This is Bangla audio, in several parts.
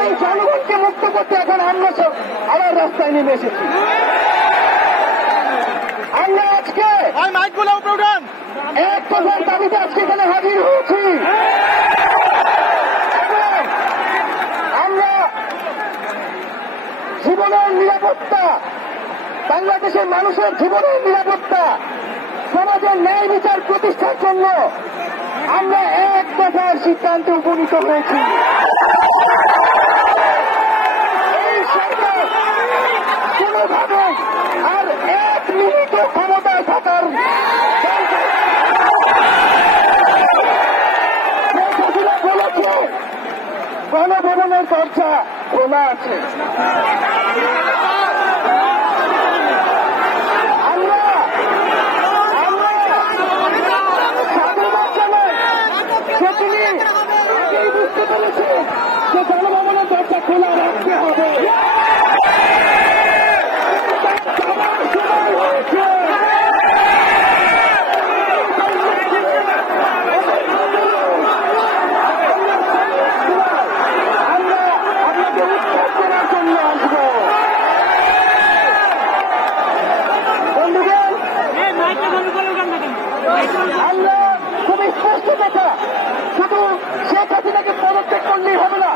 এই জনগণকে মুক্ত করতে এখন আমরা সব আবার রাস্তায় নেমে এসেছি। আমরা আজকে এক দফার দাবিতে আজকে এখানে হাজির হয়েছি। আমরা জীবনের নিরাপত্তা, বাংলাদেশের মানুষের জীবনের নিরাপত্তা, সমাজের ন্যায় বিচার প্রতিষ্ঠার জন্য আমরা এক দফার সিদ্ধান্তে উপনীত হয়েছি। এই সরকার কোনোভাবে আর এক মিনিট ক্ষমতায় থাকার বলেছে গণভবনের দরজা খোলা আছে। বুঝতে পেরেছে যে গণভবনের দরজা খোলা রাখতে হবে। আমরা আপনাকে উৎখাত করার জন্য আসবো। বন্ধুগণ, আমরা খুবই স্পষ্ট কথা, শুধু শেখ হাসিনাকে পদত্যাগ করলেই হবে না।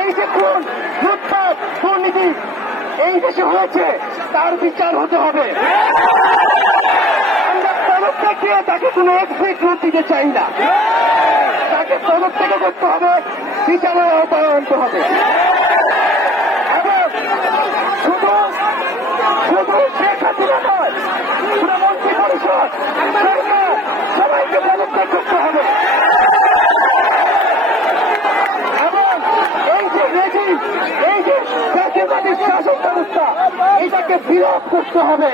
এই যে খুন, লুটপাট, দুর্নীতি এই দেশে হয়েছে তার বিচার হতে হবে। আমরা পদত্যাগ দিয়ে তাকে কোনো এক্সিট নোট দিতে চাই না। তাকে পদত্যাগ করতে হবে, বিচারের আওতায় আনতে হবে। এবং শুধু শেখ হাসিনা নয়, পুরো মন্ত্রী পরিষদ, সরকার সবাইকে পদত্যাগ করতে হবে। এই যে জাতীয়তাবাদী শাসন ব্যবস্থা, এটাকে বিলোপ করতে হবে।